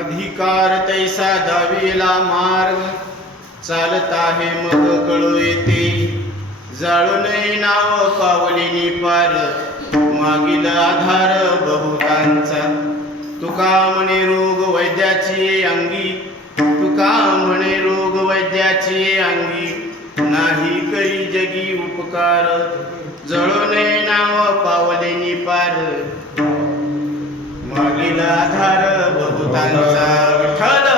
अधिकार तैसा दावीला मार्ग चालत आहे मग कळू येते जाळून नाव पावलीनी पार मागील आधार बहुतांचा तुका म्हणे रोग वैद्याची अंगी तुका म्हणे रोग वैद्याची अंगी नाही काही जगी उपकार जळून नाव पावलीनी पार मागील आधार बहुतांचा विठ्ठल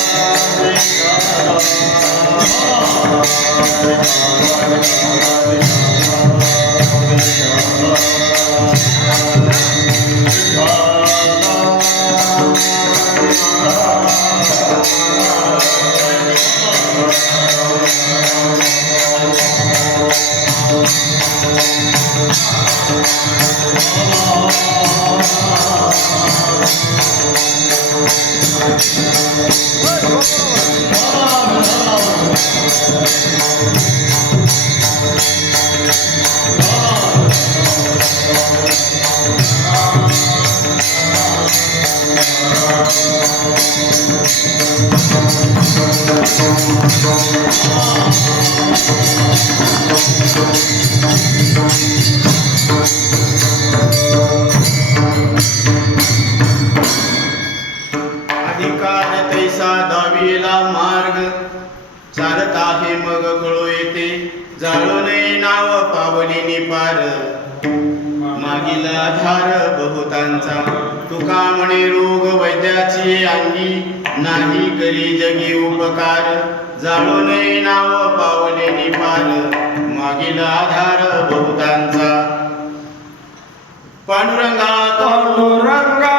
Oh अधिकार तैसा दाविला मार्ग चालत आहे मग कळू येते जाळू नये नाव पावली पार मागील आधार बहुतांचा तुका म्हणे रोग वैद्याची अंगी नाही करी जगी उपकार जाळू नये नाव पावले पार मागील आधार बहुतांचा पांडुरंगा पांडुरंगा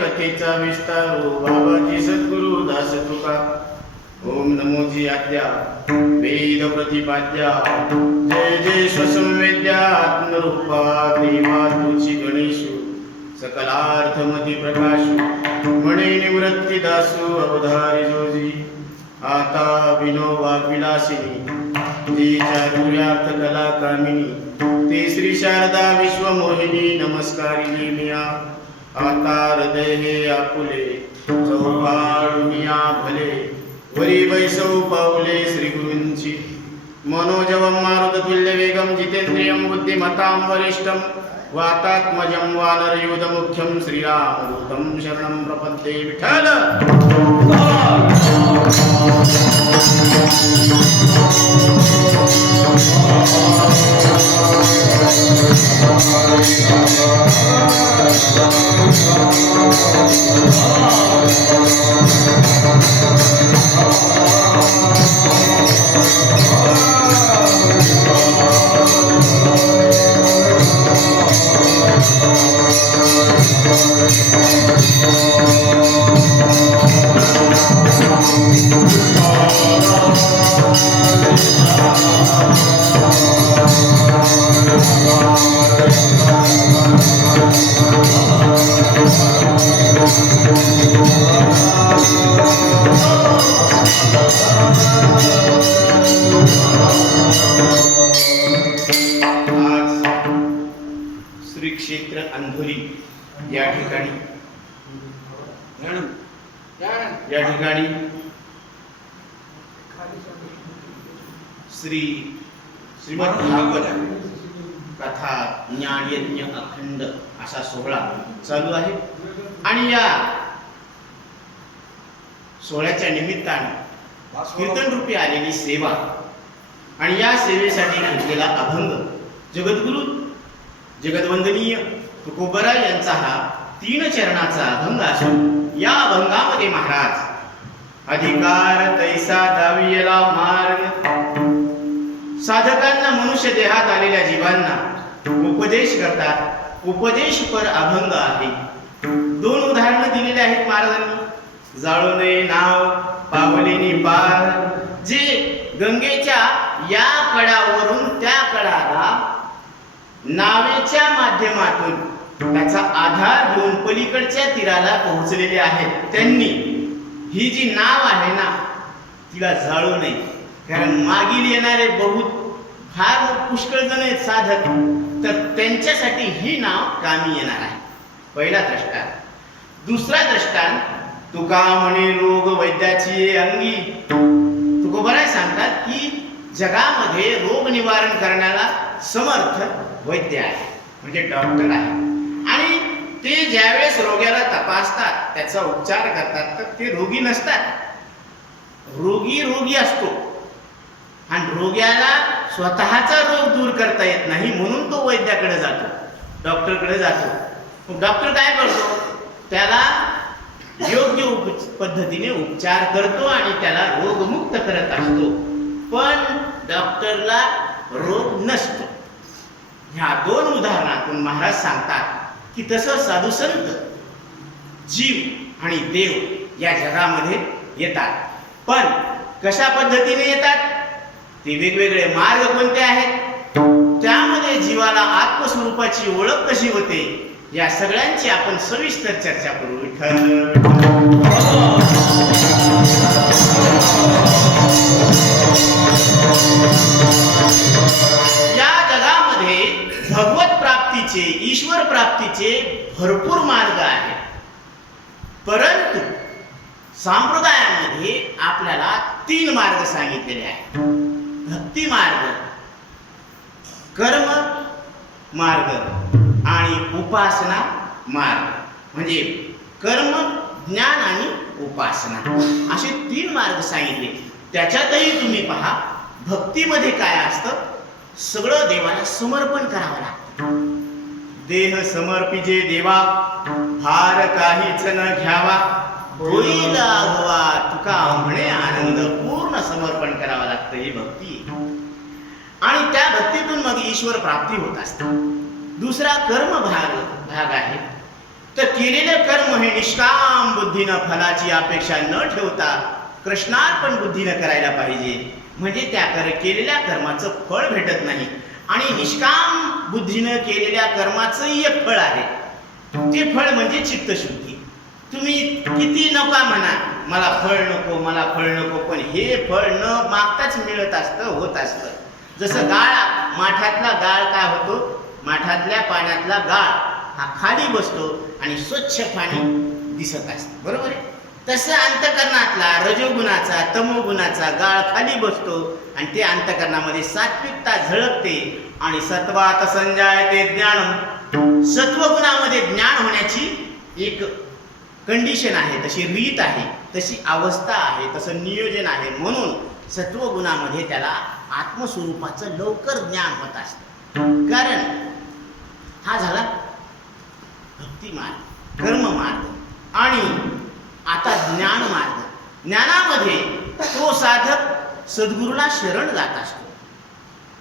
कथेचा विस्तार बाबाजी सद्गुरु दास तुका ओम नमोजी आद्या वेद प्रतिपाद्या जय जय स्वसंवेद्या आत्मरूपा देवा तुची गणेशु सकलार्थमती प्रकाशु म्हणे निवृत्ती दासु अवधारी जोजी आता विनोबा विलासिनी जी चातुर्यार्थ कला कामिनी ते श्री शारदा विश्वमोहिनी नमस्कारिणी मिया आता हृदय हे आपुले चौफाळुनिया भले वरी वैसव पावले श्री गुरूंची मनोजवं मारुततुल्य वेगं जितेंद्रियं बुद्धिमतां वरिष्ठं वातात्मजं वानरयूथमुख्यं श्रीरामदूतं शरणं प्रपद्ये विठ्ठल। श्री क्षेत्र अंधोली या ठिकाणी श्रीमद भागवत कथा ज्ञान यज्ञ अखंड असा सोहळा चालू आहे आणि या सोहळ्याच्या निमित्ताने कीर्तन रूपी आलेली सेवा आणि या सेवेसाठी घेतलेला अभंग जगद्गुरु जगद्वंदनीय तुकोबरा यांचा हा 3 चरणाचा अभंग असून या अभंगामध्ये महाराज अधिकार तैसा दावियला मार्ग साधकांना मनुष्य देहात आलेल्या जीवांना उपदेश करतात। उपदेश पर अभंग आहे। 2 उदाहरणं दिलेली आहेत महाराजांनी। जाळू नये नाव पावलेनी पार, जे गंगेच्या या कडावरून त्या कडाला नावेच्या माध्यमातून त्याचा आधार घेऊन पलीकडच्या तीराला पोहोचलेले आहेत, त्यांनी ही जी नाव आहे ना तिला जाळू नये, कारण मागील येणारे बहुत फार पुष्कळ जण आहेत साधक, तर त्यांच्यासाठी ही नाव कामी येणार आहे। पहिला दृष्टांत। दुसरा दृष्टांत, तुका म्हणे रोग वैद्याची अंगी। तुकोबराय सांगतात की जगामध्ये रोग निवारण करण्याला समर्थ वैद्य आहे, म्हणजे डॉक्टर आहे, आणि ते ज्यावेळेस रोग्याला तपासतात त्याचा उपचार करतात तर ते रोगी नसतात। रोगी असतो आणि रोग्याला स्वतःचा रोग दूर करता येत नाही, म्हणून तो वैद्याकडे जातो, डॉक्टरकडे जातो। डॉक्टर काय करतो, त्याला योग्य पद्धतीने उपचार करतो आणि त्याला रोगमुक्त करत असतो, पण डॉक्टरला रोग नसतो। ह्या 2 उदाहरणातून महाराज सांगतात की तसं साधू संत जीव आणि देव या जगामध्ये येतात, पण कशा पद्धतीने येतात, ते वेगवेगळे मार्ग कोणते आहेत, त्यामध्ये जीवाला आत्मस्वरूपाची ओळख कशी होते, या सगळ्यांची आपण सविस्तर चर्चा करू। या जगामध्ये भगवत प्राप्तीचे, ईश्वर प्राप्तीचे भरपूर मार्ग आहेत, परंतु संप्रदायामध्ये आपल्याला 3 मार्ग सांगितलेले आहेत। भक्ती मार्ग, कर्म मार्ग आणि उपासना मार्ग, म्हणजे कर्म, ज्ञान आणि उपासना असे 3 मार्ग सांगितले। त्याच्यातही तुम्ही पहा, भक्तीमध्ये काय असतं, सगळं देवाला समर्पण करावं लागतं। देह समर्पिजे देवा, भार काहीच न घ्यावा, होईल अगवा तुका म्हणे आनंद। पूर्ण समर्पण करावं लागतं, ही भक्ती, आणि त्या भक्तीतून मग ईश्वर प्राप्ती होत असते। दुसरा कर्म भाग आहे, तर केलेलं कर्म हे निष्काम बुद्धीनं फलाची अपेक्षा न ठेवता कृष्णार्पण बुद्धीनं करायला पाहिजे, म्हणजे त्या केलेल्या कर्माचं फळ भेटत नाही, आणि निष्काम बुद्धीनं केलेल्या कर्माचंही एक फळ आहे, ते फळ म्हणजे चित्तशुद्धी। तुम्ही किती नका म्हणा, मला फळ नको, मला फळ नको, पण हे फळ न मागताच मिळत असतं, होत असतं। जसं गाळ, माठातला गाळ काय होतो, माठातल्या पाण्यातला गाळ हा खाली बसतो आणि स्वच्छ पाणी दिसत असतं, बरोबर आहे। तसं अंतकरणातला रजोगुणाचा तमोगुणाचा गाळ खाली बसतो आणि ते अंतकरणामध्ये सात्विकता झळकते आणि सत्वात संजायते ज्ञान. सत्वगुणामध्ये ज्ञान होण्याची एक कंडिशन आहे, तशी रीत आहे, तशी अवस्था आहे, तसं नियोजन आहे. म्हणून सत्वगुणामध्ये त्याला आत्मस्वरूपाचं लवकर ज्ञान होत असतं. कारण हा झाला भक्ती मार्ग, कर्म मार्ग आणि आता ज्ञान मार्ग. ज्ञानामध्ये तो साधक सद्गुरूला शरण जात असतो.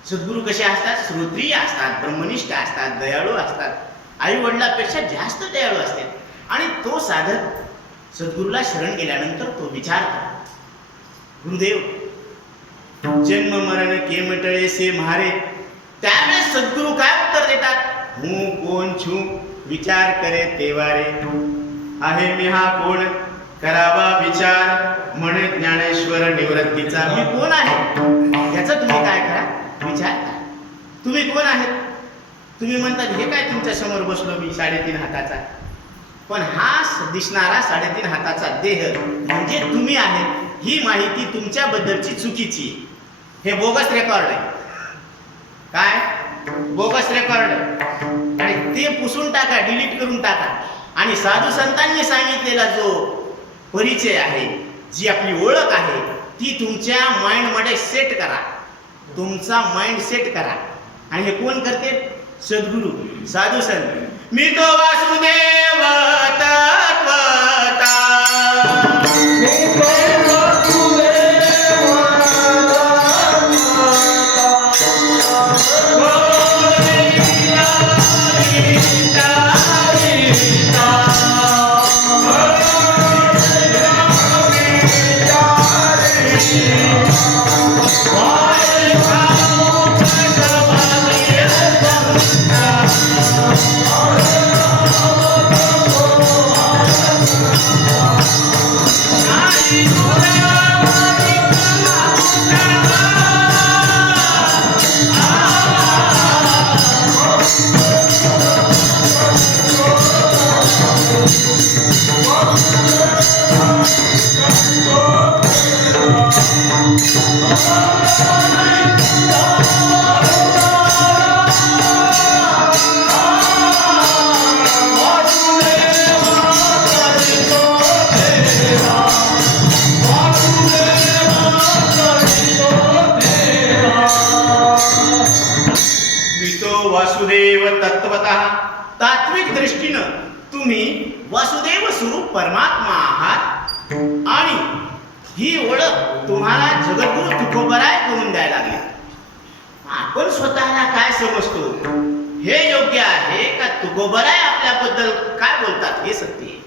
सद्गुरू कसे असतात? श्रोत्रिय असतात, ब्रह्मनिष्ठ असतात, दयाळू असतात, आई वडिलांपेक्षा जास्त दयाळू असतात. आणि तो साधक सद्गुरूला शरण गेल्यानंतर तो विचार करतो, गुरुदेव जन्म मरण केमटळे से म्हारे. त्यावेळेस सद्गुरू काय उत्तर देतात? हूँ कोण छू विचार करे तेवारे. आहे मी हा कोण करावा विचार म्हणे ज्ञानेश्वर निवृत्तीचा. मी कोण आहे याचा तुम्ही काय करा, विचार करा. तुम्ही कोण आहेत? तुम्ही म्हणतात हे काय तुमच्या समोर बसलो मी 3.5 हाताचा, पण हा दिसणारा 3.5 हाताचा देह म्हणजे तुम्ही आहे. ही माहिती तुमच्याबद्दलची चुकीची आहे. हे बोगस रेकॉर्ड आहे. काय बोगस रेकॉर्ड आहे? आणि ते पुसून टाका, डिलीट करून टाका. आणि साधू संतांनी सांगितलेला जो परिचय आहे, जी आपली ओळख आहे, ती तुमच्या माइंडमध्ये सेट करा. तुमचा माइंड सेट करा. आणि हे कोण करते? सद्गुरू, साधू संत. मी तो वासुदेव तत्वता. वासुदेव तत्वतः. तात्विक दृष्टीनं तुम्ही वासुदेव स्वरूप परमात्मा आहात. आणि ही ओळख तुम्हाला जगद्गुरु तुकोबराय करून द्यायला लागली. आपण स्वतःला काय समजतो हे योग्य आहे का? तुकोबराय आपल्याबद्दल काय बोलतात हे सत्य आहे.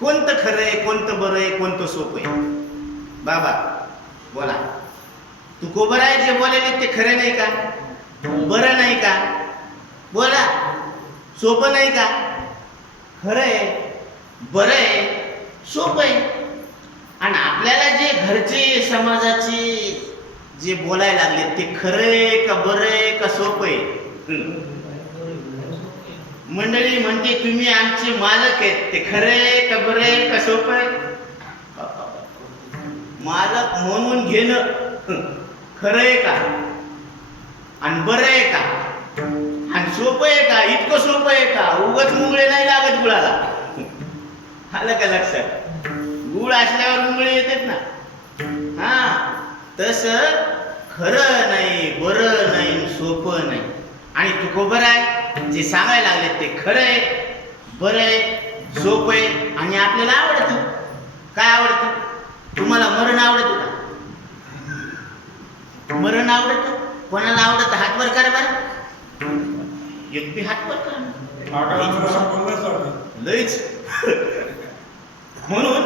कोणतं खरं आहे, कोणतं बरं आहे, कोणतं सोपं आहे? बाबा बोला, तुकोबराय जे बोलले ते खरं नाही का? बरं नाही का? बोला, सोपं नाही का? खरं आहे, बरं आहे, सोपं आहे. आणि आपल्याला जे घरचे समाजाचे जे बोलायला लागले ते खरं आहे का, बरं आहे का, सोपं आहे? मंडळी म्हणते तुम्ही आमचे मालक आहेत, ते खरं आहे का, बरं आहे का, सोपं आहे? मालक म्हणून घेणं खरं आहे का आणि बरं आहे का आणि सोपं आहे का? इतकं सोपं आहे का? उगाच मुंगळे नाही लागत गुळाला. आलं का लक्षात? गुळ असल्यावर मुंगळे येतात ना. हा, तसं खरं नाही, बरं नाही, सोपं नाही. आणि तुकोबराय जे सांगायला लागले ते खरं आहे, बरं आहे, सोपं आहे. आणि आपल्याला आवडतं. काय आवडतं? तुम्हाला मरण आवडतं का? मरण आवडतं? कोणाला आवडतं? हात वर करा बरं. एक बी हात वर करा. लईच. म्हणून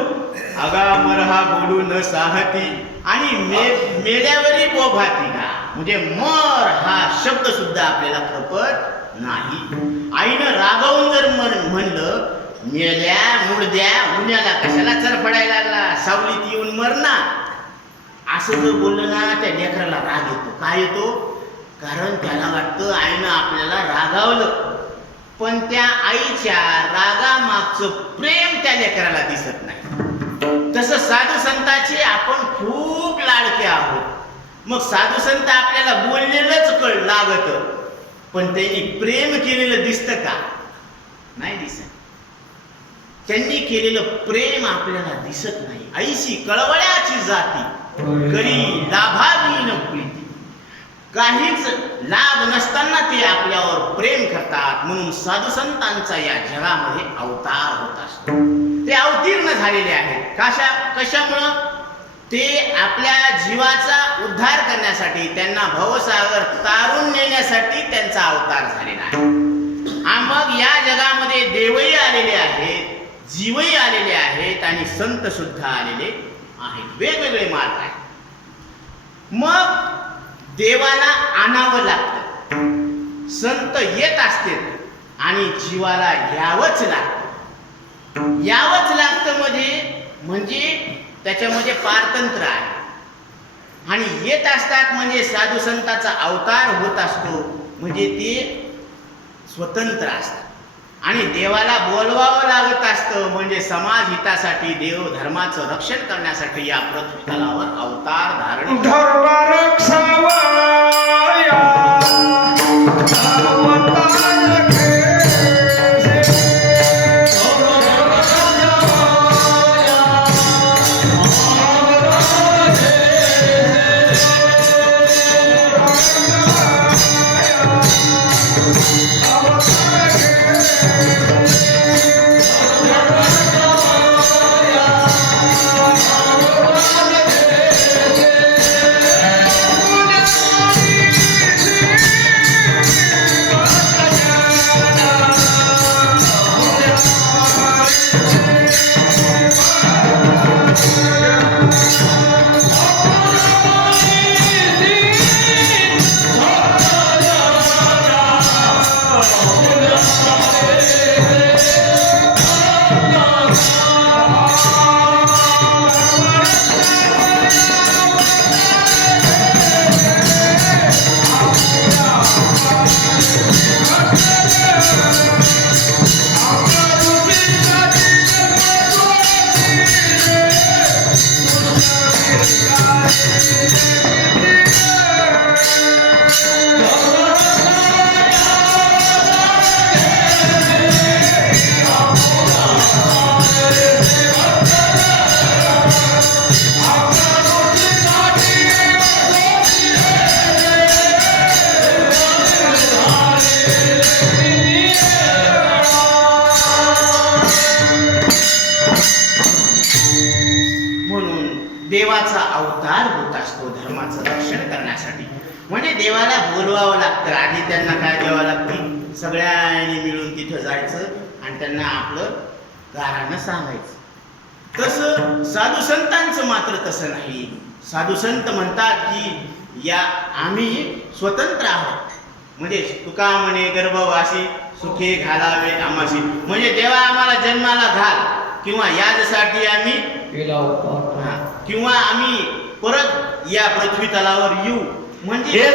अगामर हा बोलू न साहती आणि मेल्यावरी बोभाती ना, म्हणजे मर हा शब्द सुद्धा आपल्याला खपत नाही. आईनं रागावून जर म्हणलं मेल्या मुडद्या उन्याला कशाला चरफडायला लागला, सावलीत येऊन मरना, असं जर बोललं ना त्या लेकराला राग येतो. काय येतो? कारण त्याला वाटतं आईनं आपल्याला रागावलं, पण त्या आईच्या रागामागचं प्रेम त्या लेकराला दिसत नाही. तसं साधू संतांचे आपण खूप लाडके आहोत. मग साधू संत आपल्याला बोललेलंच लागत, पण त्यांनी प्रेम केलेलं दिसतं का? नाही दिसत. त्यांनी केलेलं प्रेम आपल्याला दिसत नाही. ऐशी कळवळ्याची जाती करी लाभावी न प्रीती. काहीच लाभ नसताना ते आपल्यावर प्रेम करतात. म्हणून साधू संतांचा या जगामध्ये अवतार होत असतो. ते अवतीर्ण झालेले आहेत. कशामुळं? ते आपल्या जीवाचा उद्धार करण्यासाठी, त्यांना भवसागर तारून नेण्यासाठी त्यांचा अवतार झालेला आहे. मग या जगामध्ये देवही आलेले आहेत, जीवही आलेले आहेत आणि संत सुद्धा आलेले आहेत. वेगवेगळे मार्ग आहेत. मग देवाला आणावं लागतं. संत येत असतात आणि जीवाला यावंच लागतं. यावंच लागतं म्हणजे त्याच्यामध्ये पारतंत्र्य आहे. आणि येत असतात म्हणजे साधू संतांचा अवतार होत असतो, म्हणजे ते स्वतंत्र असतात. आणि देवाला बोलवावं लागत असतं, म्हणजे समाज हितासाठी, देव धर्माचं रक्षण करण्यासाठी या पृथ्वी तलावर अवतार धारण देवाचा अवतार होत असतो धर्माचं रक्षण करण्यासाठी. म्हणजे देवाला बोलवावं लागतं. आधी त्यांना काय द्यावं लागतं? सगळ्यांनी मिळून तिथं जायचं आणि त्यांना आपलं गारानं सांगायचं. तसं साधू संतांचं मात्र तसं नाही. साधू संत म्हणतात की या आम्ही स्वतंत्र आहोत. म्हणजे तुका म्हणे गर्भवासी सुखे घालावे आमाशी. म्हणजे देवा आम्हाला जन्माला घाल, किंवा यासाठी आम्ही किंवा आम्ही परत या पृथ्वी तलावर येऊ. म्हणजे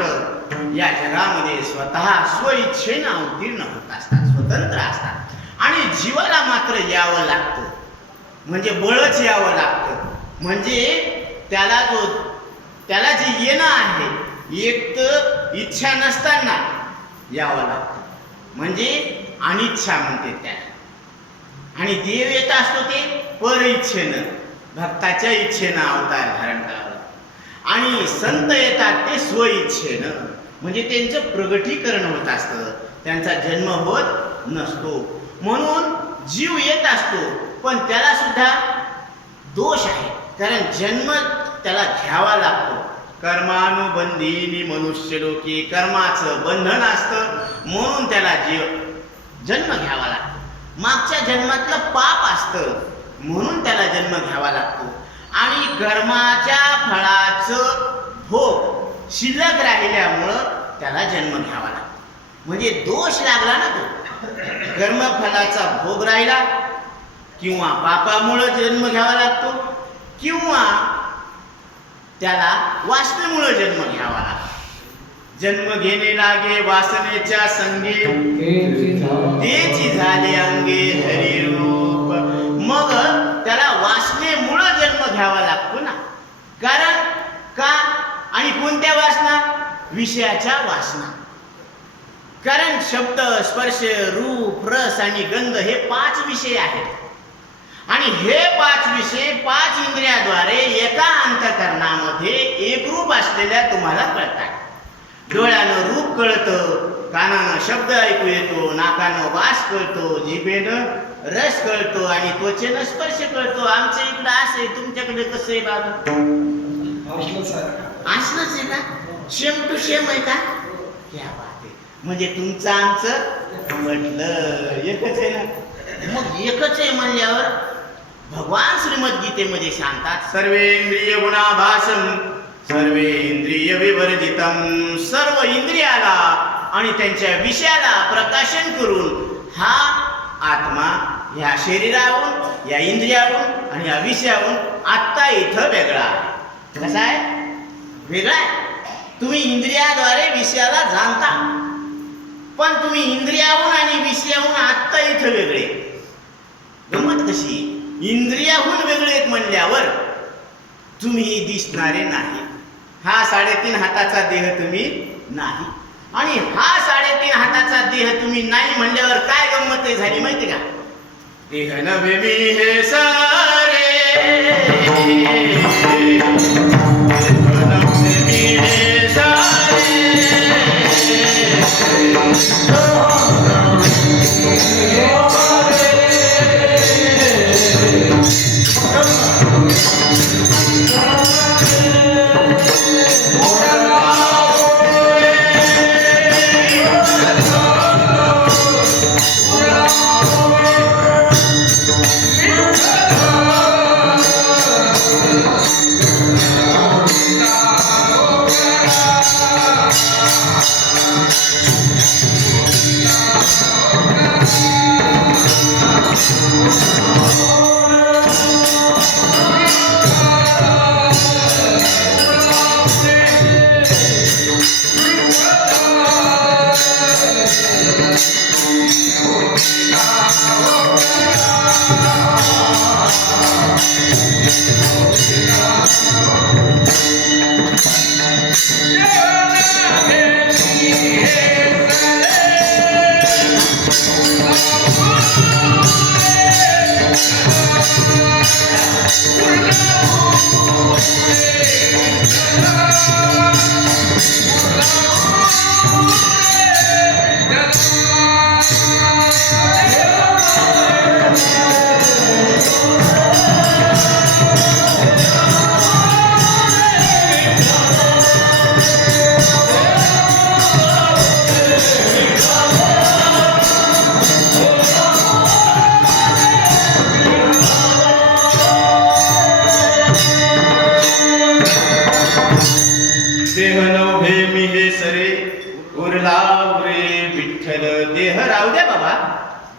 मात्र या जगामध्ये स्वतः स्वइच्छेनं अवतीर्ण होत असतात, स्वतंत्र असतात आणि जीवाला मात्र यावं लागतं, म्हणजे बळच यावं लागतं. म्हणजे त्याला जे येणं आहे एक तर इच्छा नसताना यावं लागतं, म्हणजे अनिच्छा म्हणते त्याला. आणि देव येत असतो ते पर इच्छेनं, भक्ताच्या इच्छेनं अवतार धारण करावा. आणि संत येतात ते स्वइच्छेनं, म्हणजे त्यांचं प्रगटीकरण होत असतं, त्यांचा जन्म होत नसतो. म्हणून जीव येत असतो, पण त्याला सुद्धा दोष आहे, कारण जन्म त्याला घ्यावा लागतो. कर्मानुबंधीनी मनुष्य लोके, कर्माचं बंधन असतं म्हणून त्याला जन्म घ्यावा लागतो. मागच्या जन्मातलं पाप असतं म्हणून त्याला जन्म घ्यावा लागतो. आणि कर्माच्या फळाचं भोग शिल्लक राहिल्यामुळं त्याला जन्म घ्यावा लागतो. म्हणजे दोष लागला ना तो, कर्मफलाचा भोग राहिला किंवा पापामुळं जन्म घ्यावा लागतो किंवा त्याला वासनेमुळं जन्म घ्यावा लागतो. जन्म घेणे लागे वासनेच्या संगे, तेची झाले अंगे हरिरूप. मग त्याला वासनेमुळं जन्म घ्यावा लागतो ना. कारण का? आणि कोणत्या वासना? विषयाच्या वासना. कारण शब्द, स्पर्श, रूप, रस आणि गंध हे 5 विषय आहेत. आणि हे 5 विषय 5 इंद्रियाद्वारे एका अंतःकरणामध्ये एकरूप असलेल्या तुम्हाला कळतात. डोळ्यानं रूप कळतं, कानानं शब्द ऐकू येतो, नाकानं वास कळतो, जिभेनं रस कळतो आणि त्वचेनं स्पर्श कळतो. आमच्या इकडं असं आहे, तुमच्याकडे कसं आहे बाबा? असलंच आहे का? सेम टू सेम आहे का? क्या बात आहे. म्हणजे तुमचं आमचं म्हटलं एकच आहे ना. मग एकच आहे म्हणल्यावर भगवान श्रीमद गीतेमध्ये सांगतात, सर्वेंद्रिय गुणाभासम सर्वेंद्रिय विवर्जितम. सर्व इंद्रियाला आणि त्यांच्या विषयाला प्रकाशन करून हा आत्मा ह्या शरीराहून, या इंद्रियाहून आणि या विषयाहून आत्ता इथं वेगळा आहे. कसा आहे? वेगळा आहे. तुम्ही इंद्रियाद्वारे विषयाला जाणता, पण तुम्ही इंद्रियाहून आणि विषयाहून आत्ता इथं वेगळे. गंमत कशी? इंद्रियाहून वेगळे म्हणल्यावर तुम्ही दिसणारे नाही. हा 3.5 हाताचा देह तुम्ही नाही, आणि हा 3.5 हाताचा देह तुम्ही नाही म्हणल्यावर काय गंमत झाली माहिती का? देह नव्हे मी हे सारे, नव्हे मी हे सारे.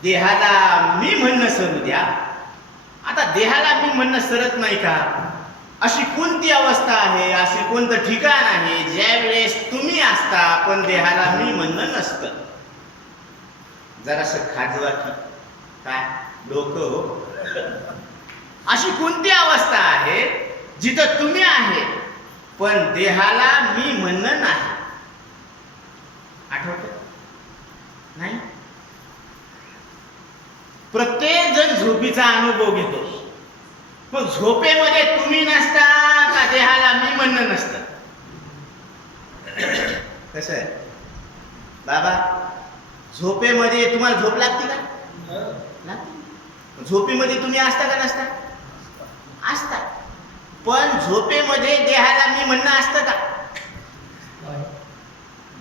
देहाला मी म्हणणं सरू द्या. आता देहाला मी म्हणणं सरत नाही का? अशी कोणती अवस्था आहे, असे कोणतं ठिकाण आहे ज्या वेळेस तुम्ही तुम्ही असता पण देहाला मी म्हणणं नसतं. जरासं खाजवा की काय डोकं हो. अशी कोणती अवस्था आहे जिथं तुम्ही आहे पण देहाला मी म्हणणं नाही? आठवत नाही? प्रत्येक जण झोपीचा अनुभव घेतो. मग झोपेमध्ये तुम्ही नसता का देहाला मी म्हणणं नसतं? कसं आहे बाबा, झोपेमध्ये तुम्हाला झोप लागते का? लागते. झोपेमध्ये तुम्ही असता का नसता? असता. पण झोपेमध्ये देहाला मी म्हणणं असतं का?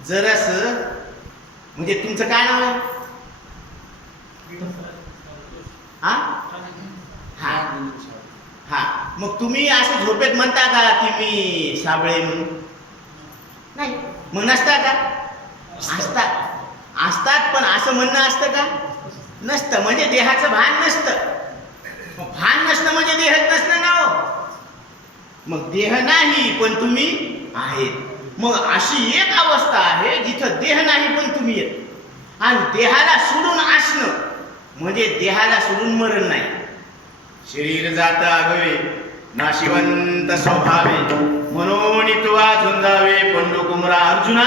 जरास म्हणजे तुमचं काय नाव आहे? हा हा हा. मग तुम्ही असं झोपेत म्हणता का की मी साबळे म्हणून? नाही. मग नसता का? असतात. असतात पण असं म्हणणं असतं का? नसतं. म्हणजे देहाचं भान नसतं. भान नसणं म्हणजे देहच नसणं ना हो. मग देह नाही पण तुम्ही आहेत. मग अशी एक अवस्था आहे जिथं देह नाही पण तुम्ही येत. आणि देहाला सोडून असणं म्हणजे देहाला सोडून मरण नाही. शरीर जात आगवे नाशिवंत स्वभावे म्हणून तुवा झुंजावे पंडू कुमरा. अर्जुना,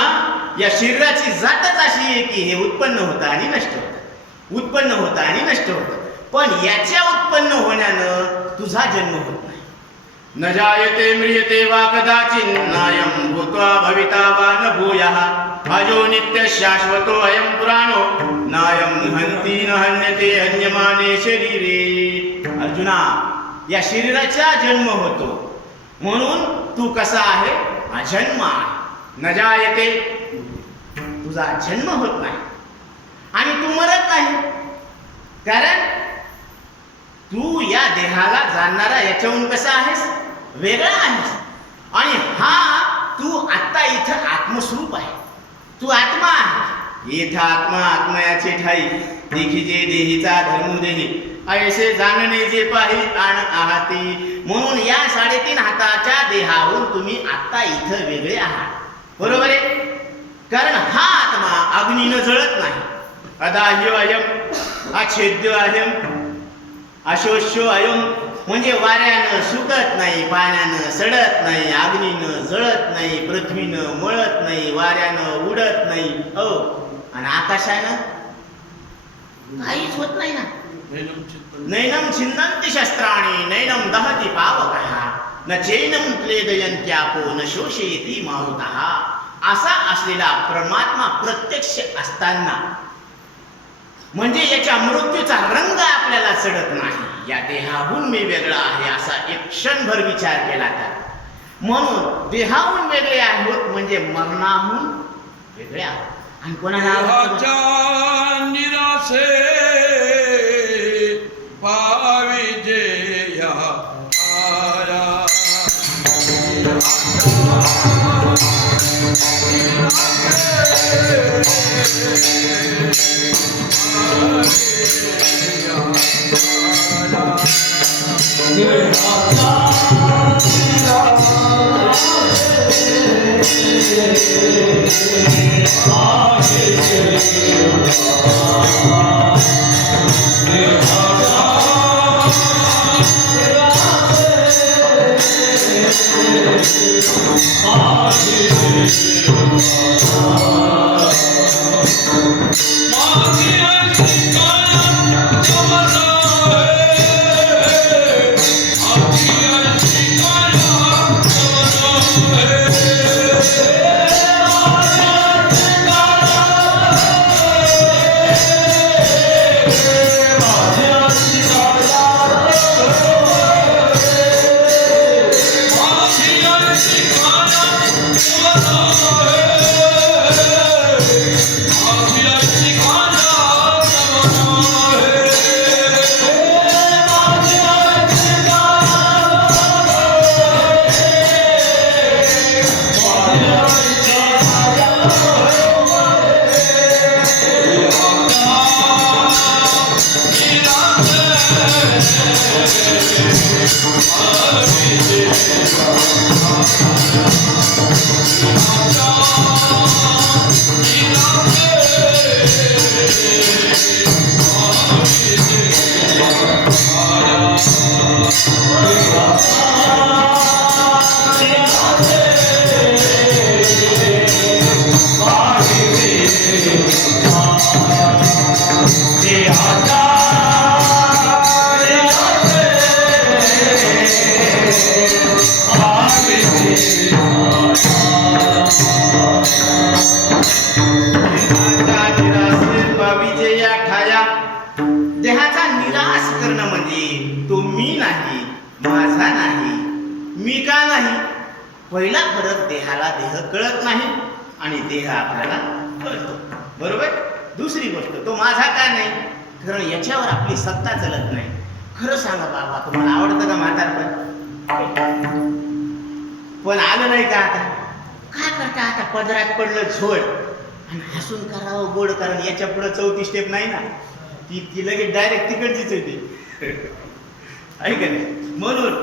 या शरीराची जातच अशी आहे की हे उत्पन्न होतं आणि नष्ट होतं, उत्पन्न होतं आणि नष्ट होतं. पण याच्या उत्पन्न होण्यानं तुझा जन्म होत नाही. न जायते म्रियते वा कदाचित् नायं भूत्वा भविता वा न भूयः अजो नित्य शाश्वतो अयं पुराणो नायं हन्ति न हन्यते हन्यमाने शरीरे. अर्जुना, या शरीराचा जन्म होतो म्हणून तू कसा आहे? अजन्म आहे. न जायते, तुझा जन्म होत नाही आणि तू मरत नाही. कारण तू या देहाला जाणणारा याच्याहून कसा आहेस? वेगळा आहेस. आणि हा तू आत्ता इथं आत्मस्वरूप आहे. तू आत्मा आहे. इथं आत्मा आत्मयाचे ठाई देखीजे देहीचा धर्म देही ऐसे जाणणे जे पाही आण आहाती. म्हणून या 3.5 हाताच्या देहाहून तुम्ही आत्ता इथं वेगळे आहात. बरोबर आहे? कारण हा आत्मा अग्नीनं जळत नाही. अदाह्य अयम अछेद्य अयम अशोष्यो अयम म्हणजे वाऱ्यानं सुकत नाही, पाण्यानं सडत नाही, अग्नीनं जळत नाही, पृथ्वीनं मळत नाही, वाऱ्यानं उडत नाही. हो, आणि आकाशानं काहीच होत नाही ना. नैनम छिंदन्ति शस्त्राणि नैनम दहति पावकः न चैनम क्लेदयन्त्यापो न शोषयति मारुतः. असा असलेला परमात्मा प्रत्यक्ष असताना म्हणजे याच्या मृत्यूचा रंग आपल्याला चढत नाही. या देहाहून मी वेगळा आहे असा एक क्षणभर विचार केला तर. म्हणून देहाहून वेगळे आहोत म्हणजे मरणाहून वेगळे आहोत. आणि कोणाला निराशे पाविजे या Oh पहिला फरक, देहाला देह कळत नाही आणि देह आपल्याला कळतो. बरोबर. दुसरी गोष्ट, तो माझा का नाही, कारण याच्यावर आपली सत्ता चलत नाही. खरं सांगा बाबा, तुम्हाला आवडतं का म्हातारपण? पण आलं नाही का आता? काय करता आता? पदरात पडलं झोड आणि हसून करावं गोड, कारण याच्या पुढे चौथी स्टेप नाही ना, ती लगेच डायरेक्ट तिकडचीच होती. आहे का नाही? म्हणून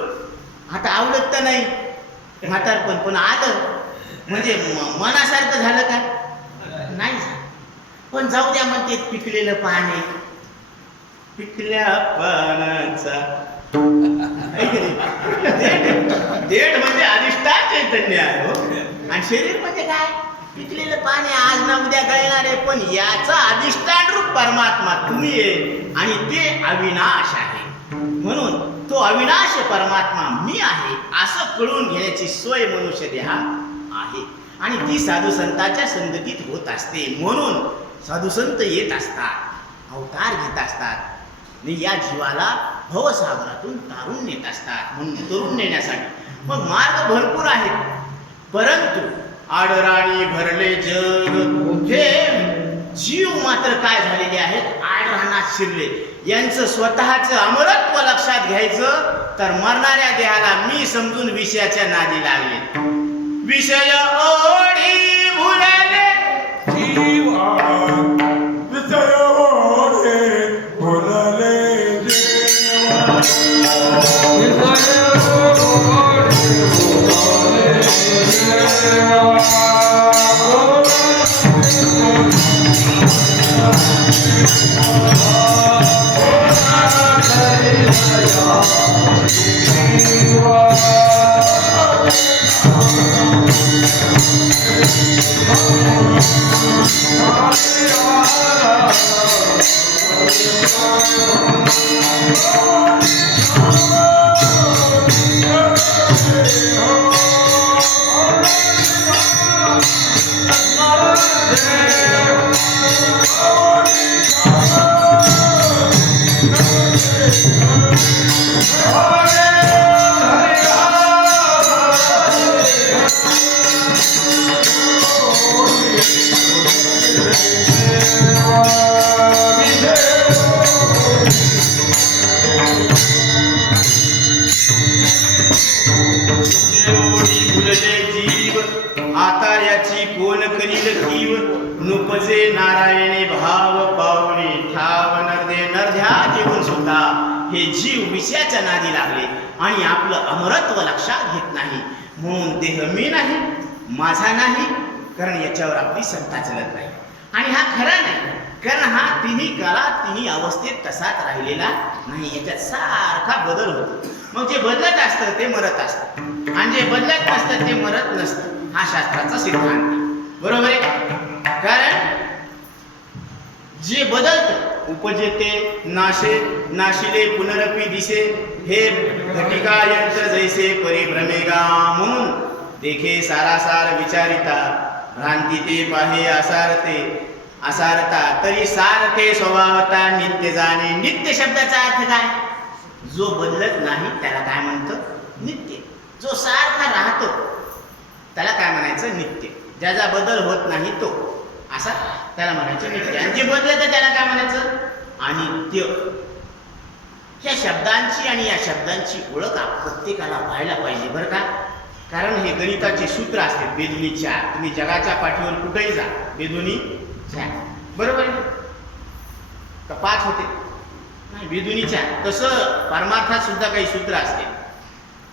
आता आवडत तर नाही म्हातारपण, पण आलं म्हणजे मनासारखं झालं का? नाही. पण जाऊ द्या म्हणते, पिकलेलं पान आहे, पिकल्या पानाचा देठ म्हणजे अधिष्ठान चैतन्य आहे हो. आणि शरीर म्हणजे काय? पिकलेलं पान आहे, आज ना उद्या गळणार आहे, पण याचा अधिष्ठान रूप परमात्मा तुम्ही आहे आणि ते अविनाश आहे. म्हणून तो अविनाश परमात्मा मी आहे असं कळून घेण्याची सोय मनुष्य देहात आहे. आणि ती साधू संतांच्या संगतीत होत असते. म्हणून साधू संत येत असतात, अवतार घेत असतात, या जीवाला भवसागरातून तारून नेत असतात. म्हणून तरुण नेण्यासाठी मग मार्ग भरपूर आहेत, परंतु आडराणी भरले जग हे जीव मात्र काय झालेले आहेत? आडरानात शिरले. यांचं स्वतःचं अमरत्व लक्षात घ्यायचं तर मरणाऱ्या देहाला मी समजून विषयाच्या नादी लागले. विषय ओढी भुलले जीवा, विषय ओढे भुलले जीवा, विषय ओढे भुलले जीवा. आता याची कोण करील कीव, नुपजे नारायणे भाव पावले ठाव नरदे नरध्या जेवून सुद्धा हे जीव विषयाच्या नादी लागले आणि आपलं अमरत्व लक्षात घेत नाही. म्हणून देह मी नाही, माझा नाही, कारण याच्यावर आपली सत्ता चलत नाही. आणि हा खरा नाही, कारण हा तिन्ही काळात तिन्ही अवस्थेत तसाच राहिलेला नाही. याच्यात सारखा बदल होतो. मग जे बदलत असतं ते मरत असतं आणि जे बदलत नसतं ते मरत नसतं. हा शास्त्राचा सिद्धांत. बरोबर आहे? कारण जे बदलत उपजेते नाशे, नाशिले पुनरपी दिसे, हे घटिका यंत्र जैसे परिभ्रमेगा. म्हणून देखे सारासार विचारिता, भ्रांती ते पाहे असारते असारता, तरी सारते स्वभावता नित्य जाणे. नित्य शब्दाचा अर्थ काय? जो बदलत नाही त्याला काय म्हणतं? नित्य. जो सारखा राहतो त्याला काय म्हणायचं? नित्य. ज्याचा बदल होत नाही तो असा त्याला म्हणायचं नित्य. आणि जे बदलतं त्याला काय म्हणायचं? अनित्य. ह्या शब्दांची आणि या शब्दांची ओळख प्रत्येकाला व्हायला पाहिजे बरं का. कारण हे गणिताचे सूत्र असते. बेदुनी 4. तुम्ही जगाच्या पाठीवर कुठेही जा, बेदुनी 4. बरोबर आहे का? 5 होते नाही, बेदुनी 4. तसं परमार्थात सुद्धा काही सूत्र असते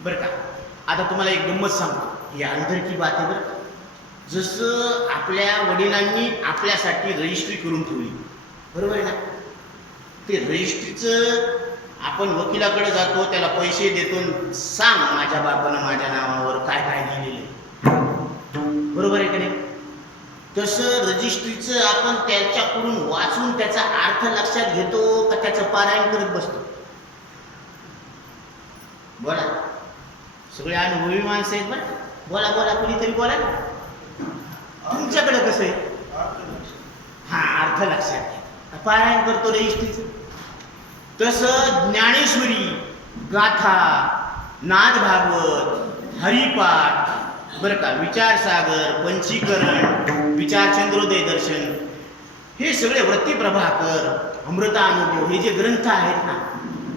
बरं का. आता तुम्हाला एक गंमत सांगतो, ही अंतर की बात आहे बरं का. जसं आपल्या वडिलांनी आपल्यासाठी रजिस्ट्री करून ठेवली, बरोबर आहे ना. ते रजिस्ट्रीचं आपण वकिलाकडे जातो, त्याला पैसे देतो, सांग माझ्या बापानं माझ्या नावावर काय काय लिहिलेलं, बरोबर आहे का नाही. तसं रजिस्ट्रीचं आपण त्याच्याकडून वाचून त्याचा अर्थ लक्षात घेतो का त्याचं पारायण करत बसतो? बोला, सगळे अनुभवी माणसं आहेत बरं. बोला बोला, कुणीतरी बोला. तुमच्याकडे कसं आहे? हा, अर्थ लक्षात घ्या, पारायण करतो रजिस्ट्रीचं. तसं ज्ञानेश्वरी, गाथा, नाद भागवत, हरिपाठ बरं का. विचारसागर, पंचीकरण, विचार चंद्रोदय दर्शन, हे सगळे वृत्तीप्रभाकर, अमृतानुभव, हे जे ग्रंथ आहेत ना,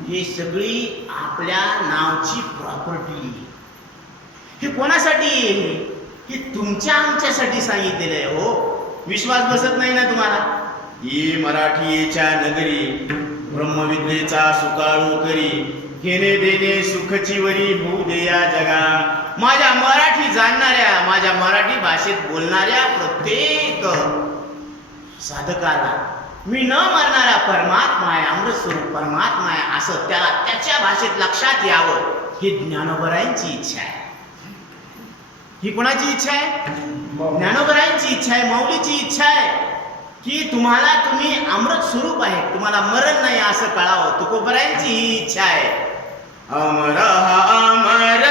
हे सगळी आपल्या नावची प्रॉपर्टी. हे कोणासाठी आहे? हे तुमच्या आमच्यासाठी सांगितलेलं आहे हो. विश्वास बसत नाही ना तुम्हाला? ये मराठीच्या नगरी, ब्रह्मविद्येचा सुकाळू करी, घेणे देणे सुखची वरी होऊ दे या जगा. माझ्या मराठी जाणणाऱ्या, माझ्या मराठी भाषेत बोलणाऱ्या प्रत्येक साधकाला मी न मरणारा परमात्मा आहे, अमृत स्वरूप परमात्मा आहे, असं त्याला त्याच्या भाषेत लक्षात यावं, ही ज्ञानोबरायांची इच्छा आहे. ही कोणाची इच्छा आहे? ज्ञानोबरायांची इच्छा आहे, माऊलीची इच्छा आहे की तुम्ही अमृत स्वरूप आहे, तुम्हाला मरण नाही असं कळावं. तुकोबरायांची ही इच्छा आहे. अमर अमर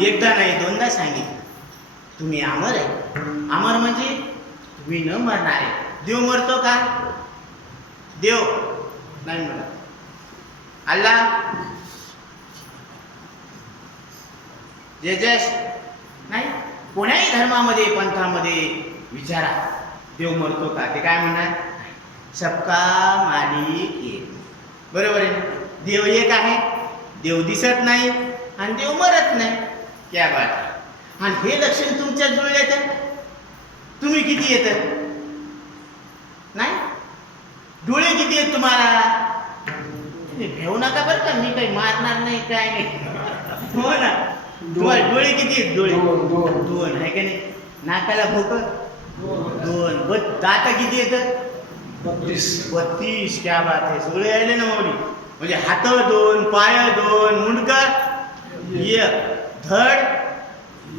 एकदा नाही दोनदा सांगितलं. तुम्ही अमर आहे. अमर म्हणजे तुम्ही न मरणार आहे. देव मरतो का? देव नाही मरत. अल्लाह जेजस नाही. कोण्याही धर्मामध्ये पंथामध्ये विचारा देव मरतो का? ते काय म्हणणार? सबका मालिक एक. बरोबर आहे. देव एक आहे, देव दिसत नाही आणि देव मरत नाही. क्या बात आहे. आणि हे लक्षण तुमच्या जुळले येतं. तुम्ही किती येतं? नाही. डोळे किती आहेत तुम्हाला? तुम्ही भेऊ नका बरं का, मी काही मारणार नाही काय नाही. हो ना. तुम्हाला डोळे किती आहेत? डोळे दोन आहे का नाही? नाकाला भोक दोन. दात किती येतं? 32. क्या बात आहे. सगळे आले ना माऊली. म्हणजे हात दोन, पाय दोन, मुंडक एक, धड.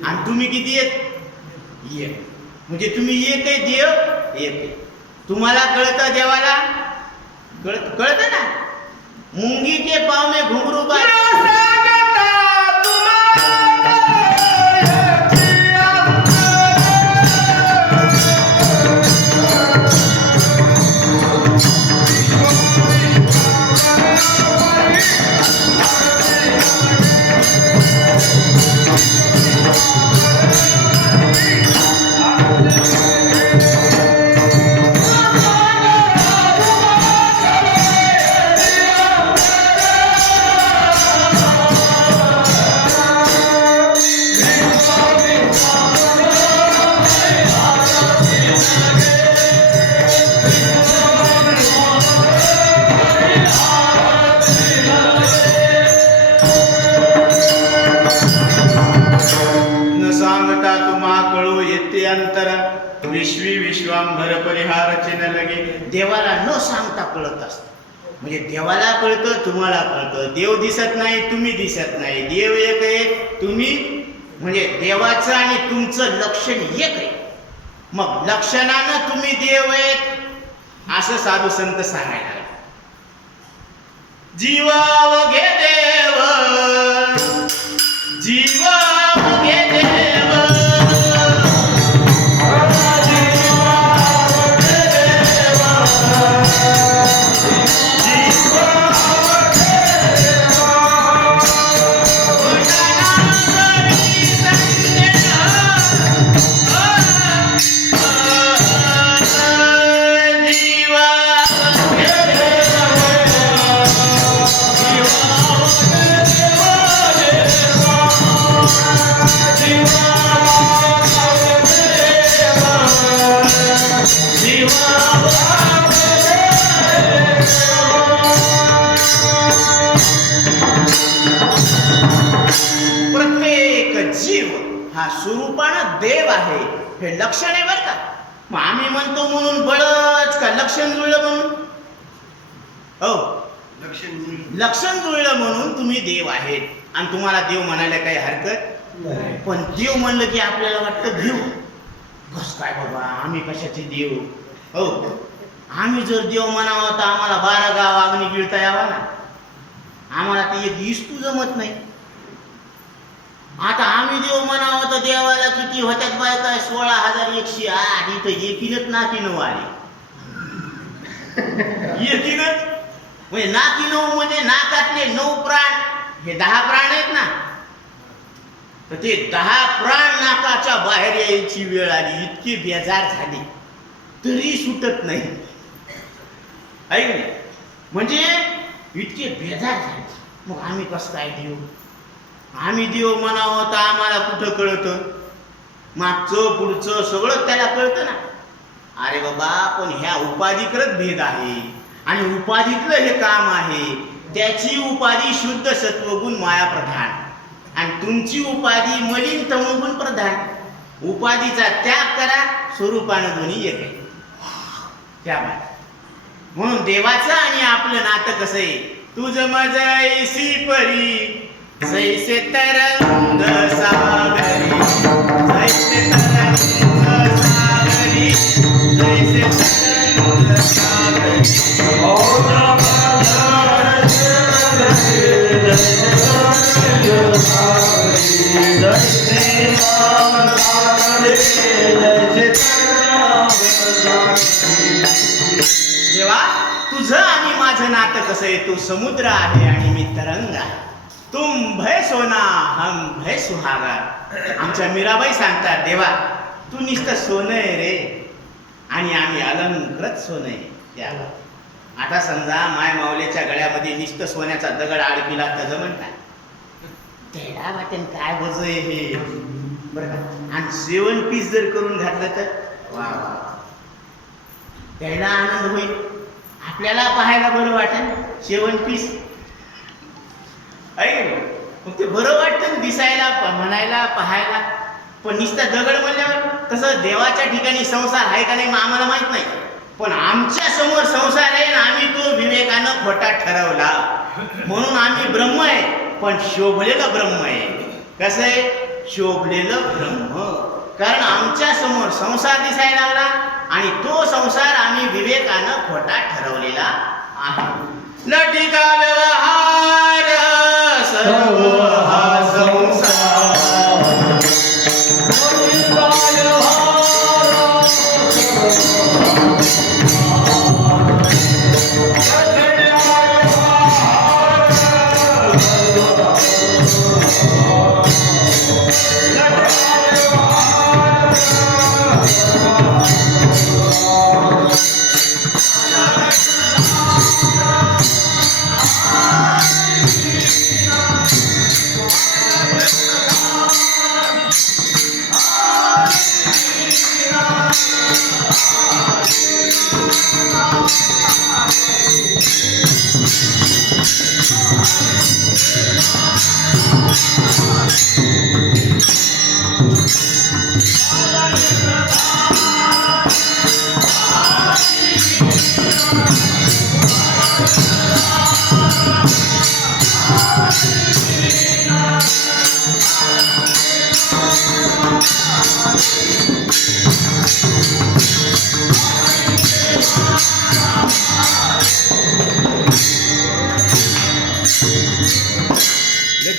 आणि तुम्ही किती आहेत? एक. म्हणजे तुम्ही एक आहे, देव एक आहे. तुम्हाला कळतं देवाला? कळतं ना. मुंगी के पाव में घुंगरू बाज. विश्वी विश्वांभर परिहार चिन्ह लगे. देवाला न सांगता कळत असत. म्हणजे देवाला कळतं, तुम्हाला कळतं. देव दिसत नाही, तुम्ही दिसत नाही. देव एक आहे, तुम्ही म्हणजे देवाचं आणि तुमचं लक्षण एक आहे. मग लक्षणानं तुम्ही देव आहेत असं साधू संत सांगायला लागले. जीवावघे देव, जीवावघे देव, प्रत्येक जीव हा स्वरूपानं देव आहे हे लक्षण आहे बरं का. मग आम्ही म्हणतो म्हणून बळच का लक्षण जुळलं म्हणून? हो, लक्षण जुळलं म्हणून तुम्ही देव आहेत आणि तुम्हाला देव म्हणायला काही हरकत नाही. पण देव म्हणलं की आपल्याला वाटतं देव कस काय बाबा, आम्ही कशाचे देव? हो, आम्ही जर देव म्हणावं तर आम्हाला 12 गाव अग्नी गिळता यावा ना. आम्हाला ते एक इस्तू जमत नाही. आता आम्ही देव म्हणावं तर देवाला किती होत्यात बायका? 16,108. इथं एकीनच नाकीनं आले. एकीनच म्हणजे नाकीनऊ म्हणजे नाकातले 9 प्राण, हे 10 प्राण आहेत ना. तर ते 10 प्राण नाकाच्या बाहेर यायची वेळ आली, इतकी बेजार झाली तरी सुटत नाही. ऐक नाही, म्हणजे इतके बेजार झाले. मग आम्ही कसं काय देव? आम्ही देव म्हणावं तर आम्हाला कुठं कळतं? मागचं पुढचं सगळं त्याला कळतं ना. अरे बाबा, पण ह्या उपाधीकरच भेद आहे आणि उपाधीतलं हे काम आहे. त्याची उपाधी शुद्ध सत्वगुण माया प्रधान आणि तुमची उपाधी मलिन तमोगुण प्रधान. उपाधीचा त्याग करा, स्वरूपानं दोन्ही एक आहे. त्या बात म्हणून देवाचं आणि आपलं नातं कसं आहे? तुझं मज ऐसी परी जैसे तरंग सागरी, जैसे तरंग सागरी, जैसे तरंग सागरी. देवा, तुझं आणि माझं नातं कसं आहे? तू समुद्र आहे आणि मी तरंग आहे. तुम भय सोना हम भय सुहागा. आमच्या मीराबाई सांगतात, देवा तू नुसतं सोनं आहे रे आणि आम्ही अलंकृत सोनं आहे. देवा, आता समजा माय माऊलीच्या गळ्यामध्ये नुसतं सोन्याचा दगड अडकिला तर जमन काय? तेडा वाटेन काय वज आहे हे, बरं का? आणि 7 पीस जर करून घातलं तर वा वा, तेडा आनंद होईल. आपल्याला पाहायला बरं वाटेल 7 पीस. ऐक, मग ते बरं वाटतं दिसायला, म्हणायला, पाहायला. पण नुसता दगड म्हणल्यावर तसं देवाच्या ठिकाणी संसार आहे का नाही मग आम्हाला माहित नाही. पण आमच्या समोर संसार आहे आणि आम्ही तो विवेकानं खोटा ठरवला म्हणून आम्ही ब्रह्म आहे, पण शोभलेलं ब्रह्म आहे. कसं आहे? शोभलेलं ब्रह्म. कारण आमच्या समोर संसार दिसायला लागला आणि तो संसार आम्ही विवेकानं खोटा ठरवलेला आहे. लटिका व्यवहार सर्व हा संसार,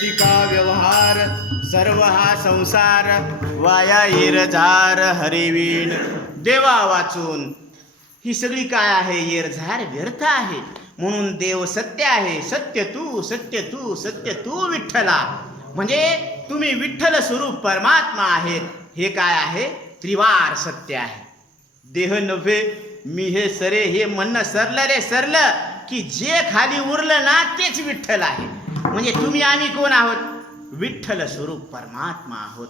ऐतिका व्यवहार सर्व हा संसार वाया येरझार हरिवीण देवा वाचून. ही सगळी काय आहे? येरझार व्यर्थ आहे. म्हणून देव सत्य आहे. सत्य तू सत्य तू सत्य तू विठ्ठला. म्हणजे तुम्ही विठ्ठल स्वरूप परमात्मा आहेत. हे काय आहे? त्रिवार सत्य आहे. देह नव्हे मी हे सरे हे म्हणणं सरलं रे सरलं की जे खाली उरलं ना तेच विठ्ठल आहे. म्हणजे तुम्ही आम्ही कोण आहोत? विठ्ठल स्वरूप परमात्मा आहोत.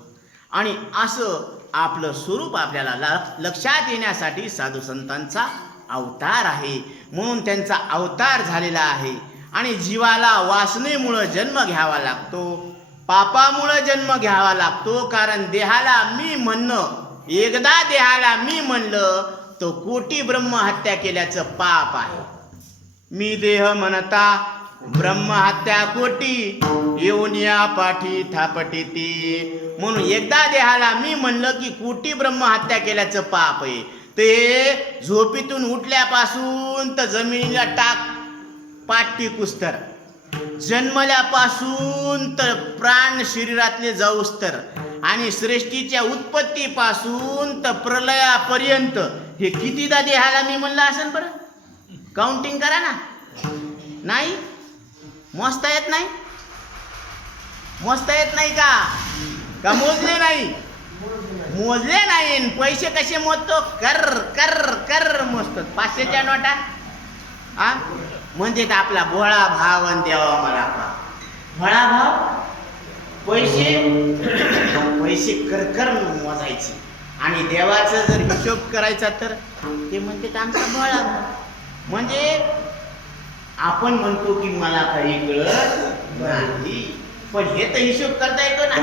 आणि असं आपलं स्वरूप आपल्याला लक्षात येण्यासाठी साधू संतांचा अवतार आहे. म्हणून त्यांचा अवतार झालेला आहे. आणि जीवाला वासनेमुळं जन्म घ्यावा लागतो, पापामुळं जन्म घ्यावा लागतो. कारण देहाला मी म्हणणं, एकदा देहाला मी म्हणलं तो कोटी ब्रह्महत्या केल्याचं पाप आहे. मी देह म्हणता ब्रह्महत्या कोटी येऊन या पाठी थापटीती. म्हणून एकदा देहाला मी म्हणलं की कोटी ब्रह्महत्या केल्याचं पाप आहे. ते झोपेतून उठल्यापासून तर जमिनीला टाक पाठ टिकूस्तर, जन्मल्यापासून तर प्राण शरीरातले जाऊस्तर, आणि सृष्टीच्या उत्पत्तीपासून तर प्रलयापर्यंत हे कितीदा देहाला मी म्हणलं असेल बरं? काउंटिंग करा ना. नाही मोजता येत नाही? मोजता येत नाही का मोजले नाही? मोजले नाही. पैसे कसे मोजतो? कर कर कर मोजतो. 500च्या नोटा हा म्हणजे आपला भोळा भाव आणि द्यावा मला भोळा भाव. पैसे पैसे कर मोजायचे आणि देवाचा जर हिशोब करायचा तर ते म्हणते आमचा भोळा भाव. म्हणजे आपण म्हणतो की मला काही कळत नाही, पण हे तर हिशोब करता येतो ना